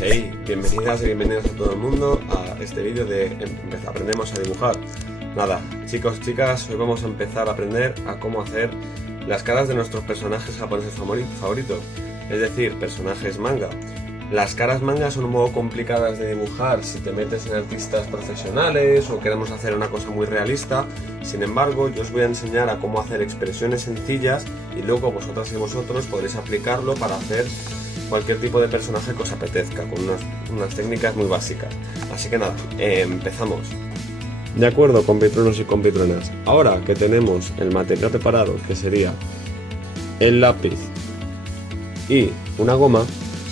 Hey, bienvenidas y bienvenidos a todo el mundo a este vídeo de Aprendemos a dibujar. Nada, chicos, chicas, hoy vamos a empezar a aprender a cómo hacer las caras de nuestros personajes japoneses favoritos, es decir, personajes manga. Las caras manga son un poco complicadas de dibujar si te metes en artistas profesionales o queremos hacer una cosa muy realista. Sin embargo, yo os voy a enseñar a cómo hacer expresiones sencillas y luego vosotras y vosotros podréis aplicarlo para hacer cualquier tipo de personaje que os apetezca, con unas técnicas muy básicas. Así que nada, empezamos. De acuerdo, compitruenos y compitruenas, ahora que tenemos el material preparado, que sería el lápiz y una goma,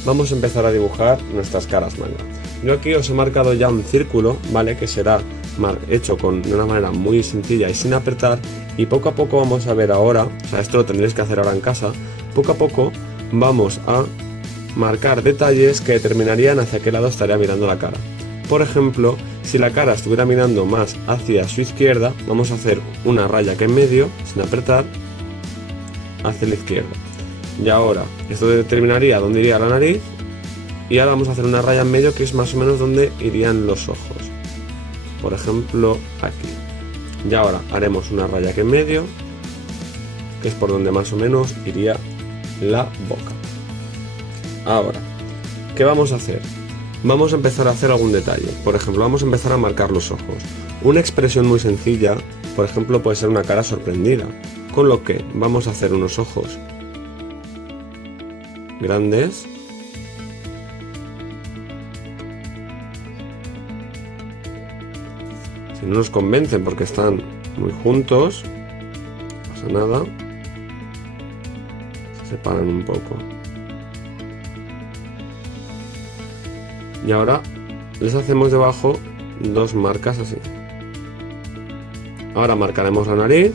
vamos a empezar a dibujar nuestras caras manga. Yo aquí os he marcado ya un círculo, ¿vale? Que será hecho de una manera muy sencilla y sin apretar, y poco a poco vamos a ver ahora, o sea, esto lo tendréis que hacer ahora en casa, poco a poco vamos a marcar detalles que determinarían hacia qué lado estaría mirando la cara. Por ejemplo, si la cara estuviera mirando más hacia su izquierda, vamos a hacer una raya que en medio, sin apretar, hacia la izquierda. Y ahora, esto determinaría dónde iría la nariz, y ahora vamos a hacer una raya en medio que es más o menos donde irían los ojos. Por ejemplo, aquí. Y ahora haremos una raya que en medio, que es por donde más o menos iría la boca. Ahora, ¿qué vamos a hacer? Vamos a empezar a hacer algún detalle. Por ejemplo, vamos a empezar a marcar los ojos. Una expresión muy sencilla, por ejemplo, puede ser una cara sorprendida. Con lo que vamos a hacer unos ojos grandes. Si no nos convencen porque están muy juntos, no pasa nada. Se separan un poco. Y ahora les hacemos debajo dos marcas así. Ahora marcaremos la nariz.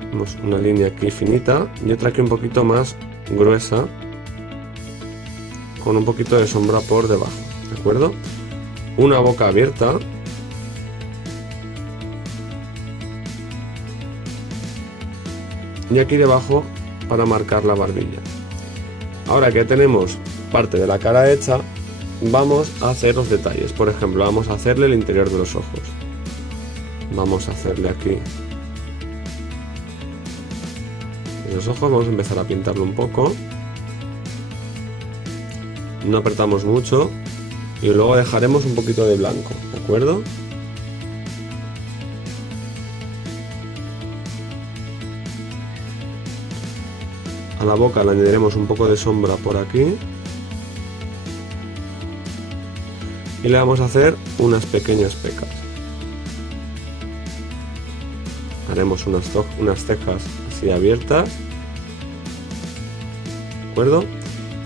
Tenemos una línea aquí finita y otra aquí un poquito más gruesa, con un poquito de sombra por debajo, ¿de acuerdo? Una boca abierta. Y aquí debajo para marcar la barbilla. Ahora que tenemos parte de la cara hecha, vamos a hacer los detalles. Por ejemplo, vamos a hacerle el interior de los ojos. Vamos a hacerle aquí los ojos, vamos a empezar a pintarlo un poco. No apretamos mucho y luego dejaremos un poquito de blanco, ¿de acuerdo? A la boca le añadiremos un poco de sombra por aquí. Y le vamos a hacer unas pequeñas pecas. Haremos unas cejas así abiertas. ¿De acuerdo?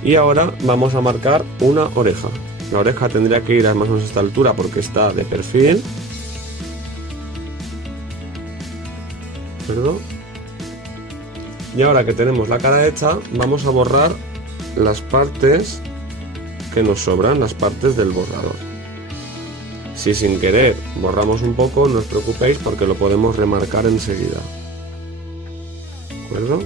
Y ahora vamos a marcar una oreja. La oreja tendría que ir a más o menos a esta altura porque está de perfil. ¿De acuerdo? Y ahora que tenemos la cara hecha, vamos a borrar las partes que nos sobran, las partes del borrador. Si sin querer borramos un poco, no os preocupéis porque lo podemos remarcar enseguida. ¿De acuerdo?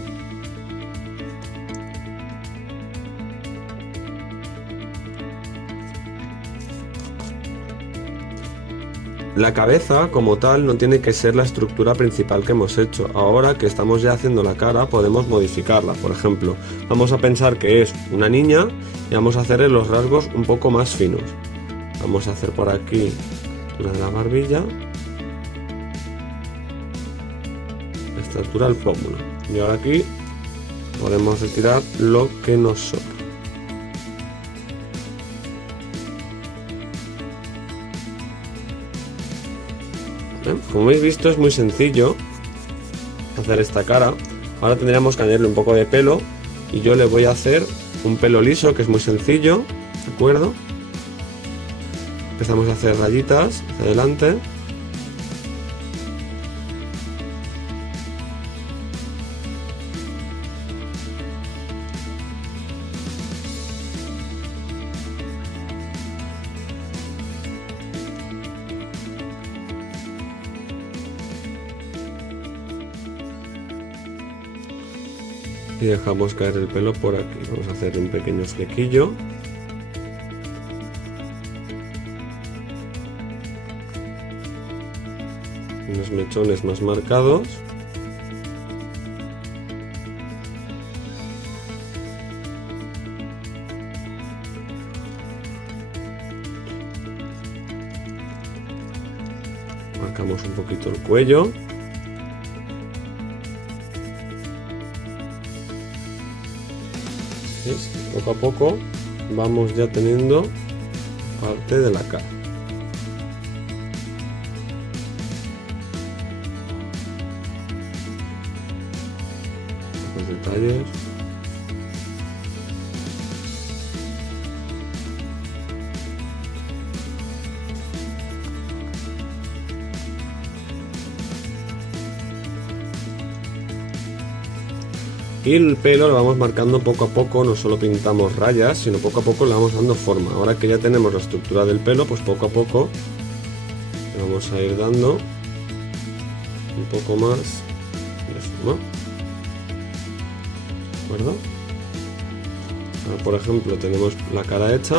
La cabeza como tal no tiene que ser la estructura principal que hemos hecho. Ahora que estamos ya haciendo la cara podemos modificarla. Por ejemplo, vamos a pensar que es una niña y vamos a hacerle los rasgos un poco más finos. Vamos a hacer por aquí la de la barbilla, esta altura del pómulo. Y ahora aquí podemos retirar lo que nos sobra. Como habéis visto, es muy sencillo hacer esta cara. Ahora tendríamos que añadirle un poco de pelo y yo le voy a hacer un pelo liso, que es muy sencillo, ¿de acuerdo? Empezamos a hacer rayitas hacia adelante. Y dejamos caer el pelo por aquí. Vamos a hacer un pequeño flequillo. unos mechones más marcados. Marcamos un poquito el cuello. ¿Veis? Poco a poco vamos ya teniendo parte de la cara. Los detalles. Y el pelo lo vamos marcando poco a poco, no solo pintamos rayas, sino poco a poco le vamos dando forma. Ahora que ya tenemos la estructura del pelo, pues poco a poco le vamos a ir dando un poco más de forma. ¿De acuerdo? Ahora, por ejemplo, tenemos la cara hecha.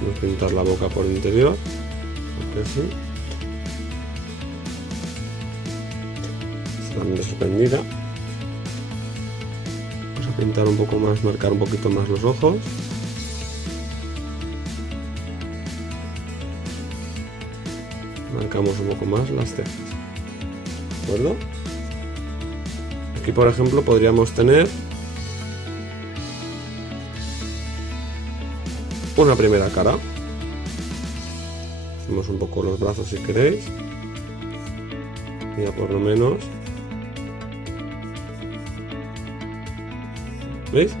Vamos a pintar la boca por interior, así. También suspendida. Vamos a pintar un poco más, marcar un poquito más los ojos. Marcamos un poco más las cejas. ¿De acuerdo? Aquí, por ejemplo, podríamos tener una primera cara. Hacemos un poco los brazos si queréis. Ya por lo menos. ¿Veis?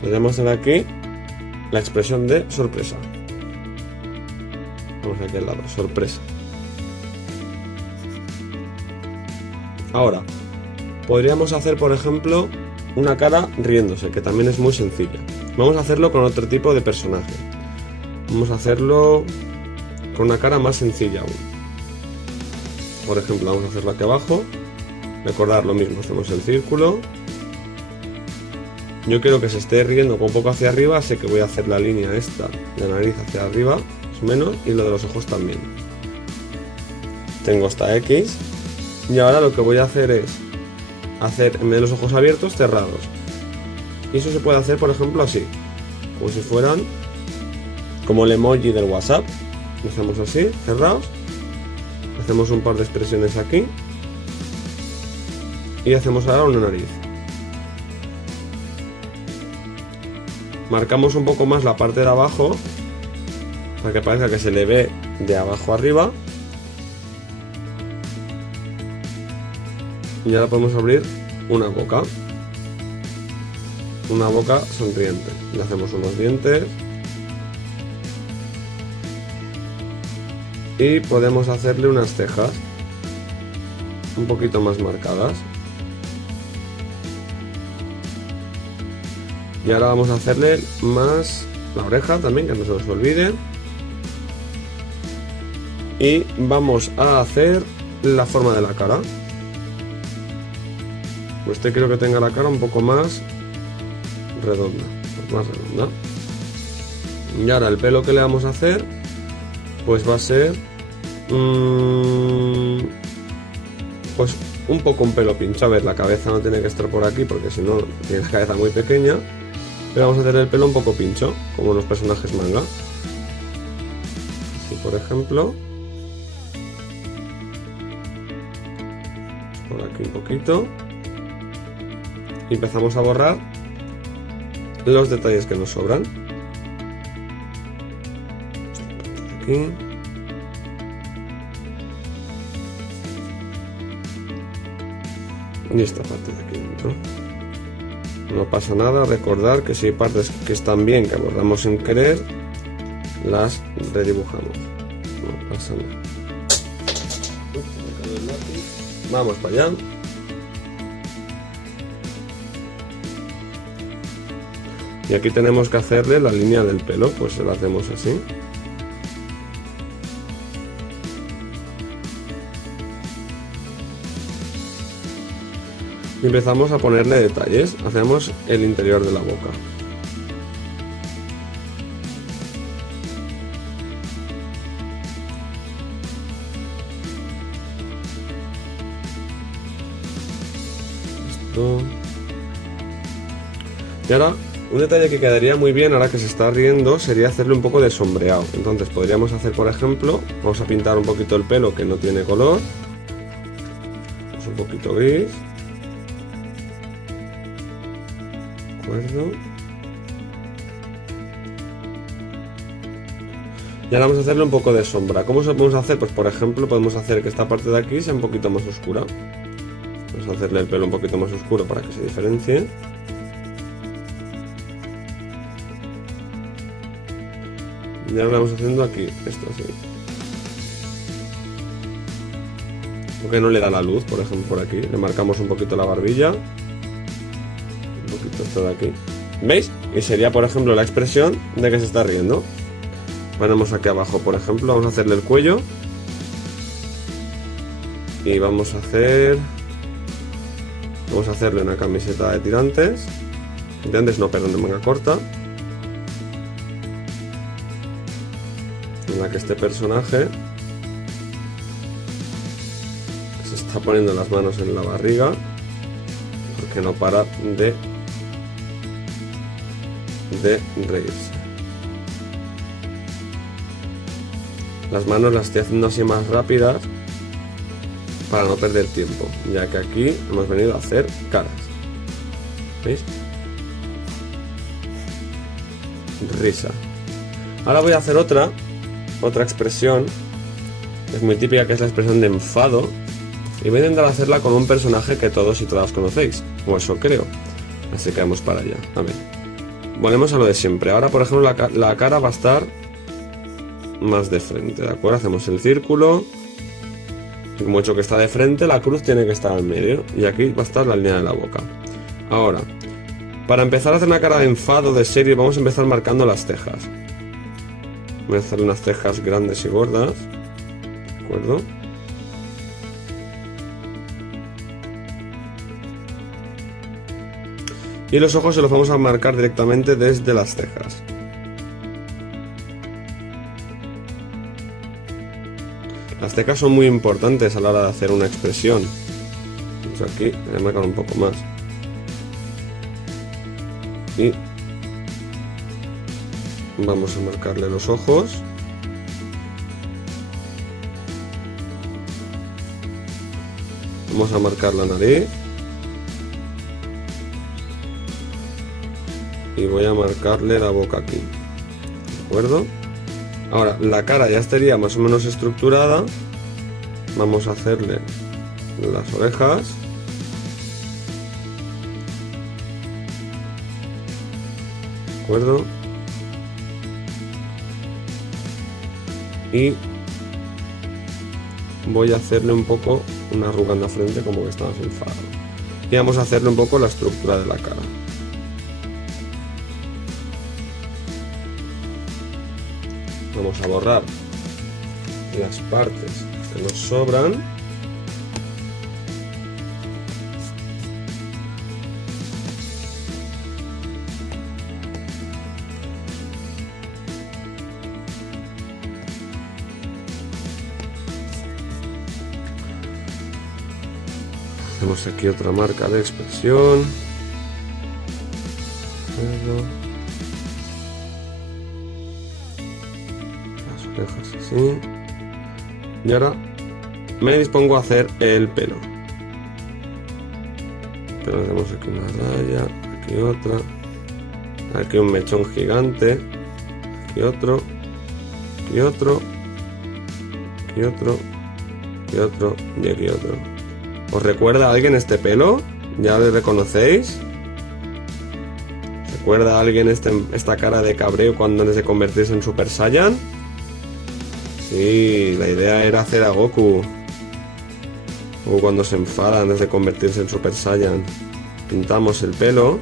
Podemos hacer aquí la expresión de sorpresa. Vamos aquí al lado, sorpresa. Ahora, podríamos hacer, por ejemplo, una cara riéndose, que también es muy sencilla. Vamos a hacerlo con otro tipo de personaje. Vamos a hacerlo con una cara más sencilla aún. Por ejemplo, vamos a hacerlo aquí abajo. Recordar lo mismo, hacemos el círculo. Yo quiero que se esté riendo un poco hacia arriba, así que voy a hacer la línea esta de la nariz hacia arriba, más o menos, y lo de los ojos también. Tengo esta X, y ahora lo que voy a hacer es hacer, en vez de los ojos abiertos, cerrados. Y eso se puede hacer, por ejemplo, así, como si fueran como el emoji del WhatsApp. Lo hacemos así, cerrados. Hacemos un par de expresiones aquí. Y hacemos ahora una nariz. Marcamos un poco más la parte de abajo para que parezca que se le ve de abajo arriba. Y ahora podemos abrir una boca. Una boca sonriente. Le hacemos unos dientes. Y podemos hacerle unas cejas un poquito más marcadas. Y ahora vamos a hacerle más la oreja también, que no se nos olvide. Y vamos a hacer la forma de la cara. Pues quiero que tenga la cara un poco más redonda. Y ahora el pelo que le vamos a hacer, pues va a ser pues un poco un pelo pincho. A ver, la cabeza no tiene que estar por aquí porque si no tiene la cabeza muy pequeña. Pero vamos a hacer el pelo un poco pincho, como los personajes manga. Así, por ejemplo. Por aquí un poquito. Y empezamos a borrar los detalles que nos sobran. Aquí. Y esta parte de aquí dentro. No pasa nada, recordar que si hay partes que están bien, que borramos sin querer, las redibujamos. No pasa nada. Vamos para allá. Y aquí tenemos que hacerle la línea del pelo, pues se la hacemos así. Y empezamos a ponerle detalles. Hacemos el interior de la boca. Perfecto. Y ahora, un detalle que quedaría muy bien ahora que se está riendo sería hacerle un poco de sombreado. Entonces podríamos hacer, por ejemplo, vamos a pintar un poquito el pelo que no tiene color. Es un poquito gris. ¿De acuerdo? Y ahora vamos a hacerle un poco de sombra. ¿Cómo se podemos hacer? Pues por ejemplo podemos hacer que esta parte de aquí sea un poquito más oscura. Vamos a hacerle el pelo un poquito más oscuro para que se diferencie. Y ahora vamos haciendo aquí, esto así. Porque no le da la luz, por ejemplo, por aquí. Le marcamos un poquito la barbilla. Un poquito esto de aquí. ¿Veis? Y sería, por ejemplo, la expresión de que se está riendo. Ponemos aquí abajo, por ejemplo, vamos a hacerle el cuello. Y vamos a hacerle una camiseta de tirantes. Tirantes no, perdón, de manga corta. En la que este personaje se está poniendo las manos en la barriga porque no para de reírse. Las manos las estoy haciendo así más rápidas para no perder tiempo, ya que aquí hemos venido a hacer caras. ¿Veis? Risa. Ahora voy a hacer otra expresión. Es muy típica, que es la expresión de enfado. Y voy a intentar hacerla con un personaje que todos y todas conocéis. O eso creo. Así que vamos para allá. A ver. Volvemos a lo de siempre. Ahora, por ejemplo, la cara va a estar más de frente, ¿de acuerdo? Hacemos el círculo. Y como he hecho que está de frente, la cruz tiene que estar al medio. Y aquí va a estar la línea de la boca. Ahora, para empezar a hacer una cara de enfado, de serie, vamos a empezar marcando las cejas. Voy a hacer unas cejas grandes y gordas. ¿De acuerdo? Y los ojos se los vamos a marcar directamente desde las cejas. Las cejas son muy importantes a la hora de hacer una expresión. Pues aquí voy a marcar un poco más. Y vamos a marcarle los ojos. Vamos a marcar la nariz. Y voy a marcarle la boca aquí. ¿De acuerdo? Ahora, la cara ya estaría más o menos estructurada. Vamos a hacerle las orejas. ¿De acuerdo? Y voy a hacerle un poco una arruga en la frente, como que estamos enfadados. Y vamos a hacerle un poco la estructura de la cara. Vamos a borrar las partes que nos sobran. Hacemos aquí otra marca de expresión. Así. Y ahora me dispongo a hacer el pelo. Pero hacemos aquí una raya, aquí otra, aquí un mechón gigante, aquí otro, aquí otro, aquí otro, aquí otro y aquí otro. ¿Os recuerda a alguien este pelo? ¿Ya le reconocéis? ¿Recuerda a alguien esta cara de cabreo cuando antes de convertirse en Super Saiyan? Sí, la idea era hacer a Goku. O cuando se enfada antes de convertirse en Super Saiyan. Pintamos el pelo.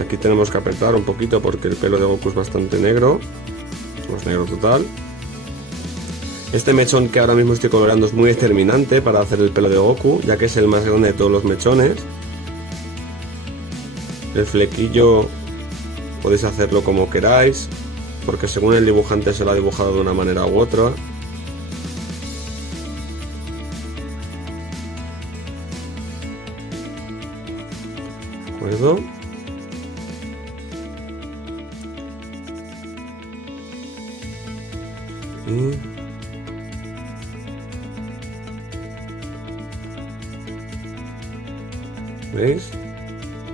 Aquí tenemos que apretar un poquito porque el pelo de Goku es bastante negro. No es negro total. Este mechón que ahora mismo estoy colorando es muy determinante para hacer el pelo de Goku, ya que es el más grande de todos los mechones. El flequillo podéis hacerlo como queráis, porque según el dibujante se lo ha dibujado de una manera u otra. acuerdo? Y ¿veis?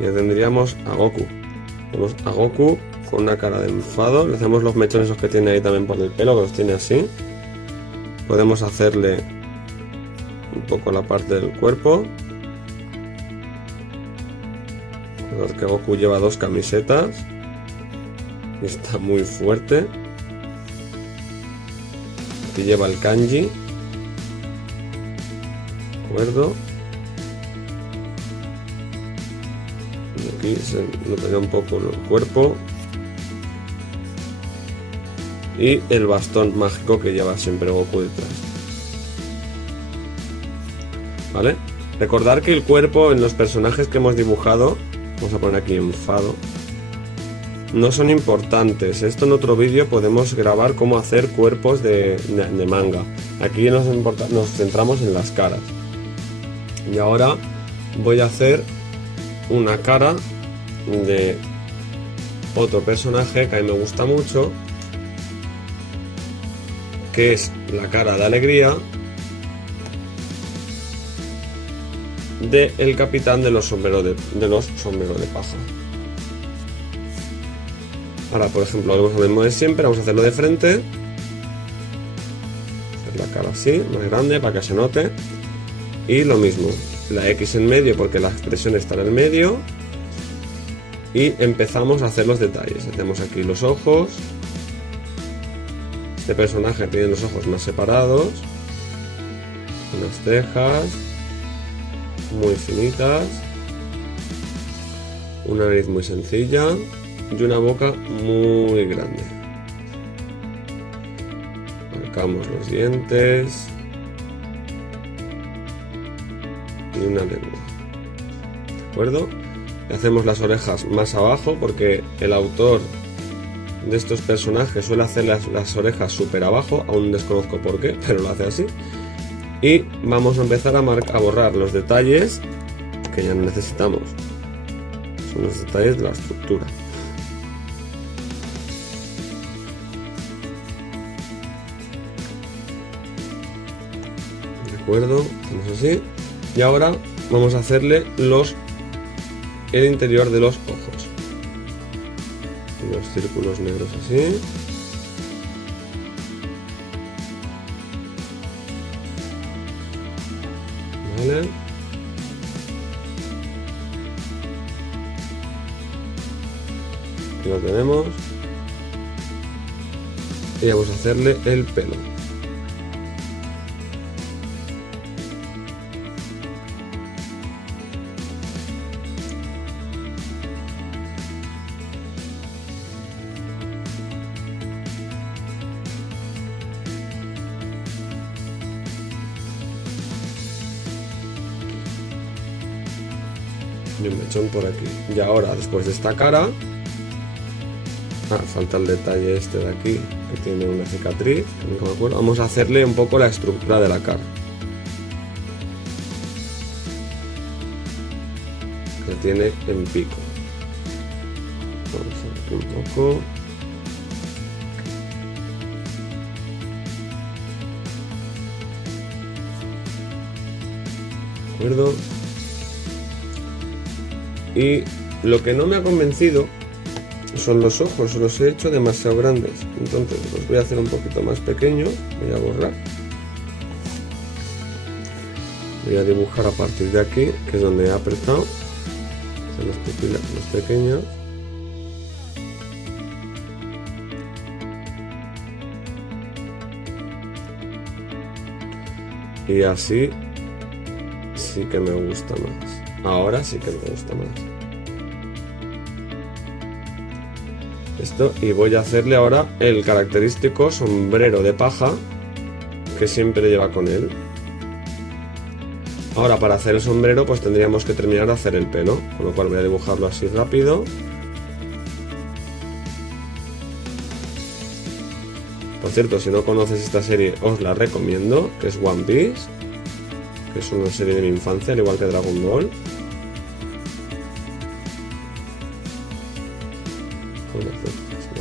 Ya tendríamos a Goku. Tenemos a Goku con una cara de enfado. Le hacemos los mechones esos que tiene ahí también por el pelo, que los tiene así. Podemos hacerle un poco la parte del cuerpo. Recordad que Goku lleva 2 camisetas y está muy fuerte. Aquí lleva el kanji. ¿De acuerdo? Aquí se notaría un poco el cuerpo. Y el bastón mágico que lleva siempre Goku detrás. ¿Vale? Recordar que el cuerpo en los personajes que hemos dibujado, vamos a poner aquí enfado, no son importantes. Esto en otro vídeo podemos grabar cómo hacer cuerpos de manga. Aquí nos centramos en las caras. Y ahora voy a hacer una cara de otro personaje que a mí me gusta mucho, que es la cara de alegría de el capitán de los sombreros de paja. Ahora, por ejemplo, haremos lo mismo de siempre, vamos a hacerlo de frente, hacer la cara así, más grande para que se note, y lo mismo, la X en medio porque la expresión está en el medio, y empezamos a hacer los detalles. Hacemos aquí los ojos. Este personaje tiene los ojos más separados, unas cejas muy finitas, una nariz muy sencilla y una boca muy grande. Marcamos los dientes y una lengua. ¿De acuerdo? Y hacemos las orejas más abajo porque el autor de estos personajes suele hacer las orejas súper abajo, aún desconozco por qué, pero lo hace así. Y vamos a empezar a borrar los detalles que ya no necesitamos. Son los detalles de la estructura. De acuerdo, hacemos así. Y ahora vamos a hacerle el interior de los ojos. Unos círculos negros así. Vale. Aquí lo tenemos. Y vamos a hacerle el pelo. Y un mechón por aquí. Y ahora, después de esta cara, falta el detalle este de aquí, que tiene una cicatriz, que no me acuerdo. Vamos a hacerle un poco la estructura de la cara, que tiene en pico. Vamos a ver un poco. ¿De acuerdo? Y lo que no me ha convencido son los ojos, los he hecho demasiado grandes, entonces los voy a hacer un poquito más pequeños. Voy a borrar, voy a dibujar a partir de aquí, que es donde he apretado, hacer las pupilas más pequeñas. Y así sí que me gusta más. Ahora sí que me gusta más esto. Y voy a hacerle ahora el característico sombrero de paja que siempre lleva con él. Ahora, para hacer el sombrero pues tendríamos que terminar de hacer el pelo, con lo cual voy a dibujarlo así rápido. Por cierto, si no conoces esta serie os la recomiendo, que es One Piece, que es una serie de mi infancia, al igual que Dragon Ball. Con efectos, ¿no?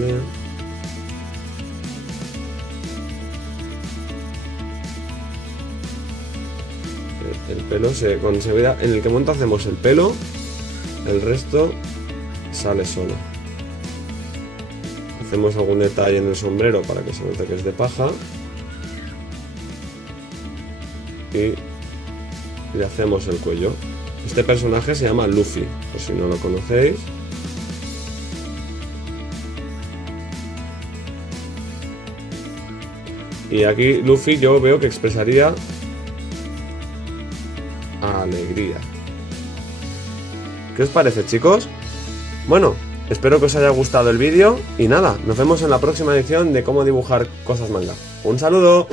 Vale. El pelo cuando se vea en el que monta hacemos el pelo, el resto sale sola. Hacemos algún detalle en el sombrero para que se note que es de paja. Y le hacemos el cuello. Este personaje se llama Luffy, por si no lo conocéis. Y aquí Luffy yo veo que expresaría alegría. ¿Qué os parece, chicos? Bueno, espero que os haya gustado el vídeo y nada, nos vemos en la próxima edición de cómo dibujar cosas manga. ¡Un saludo!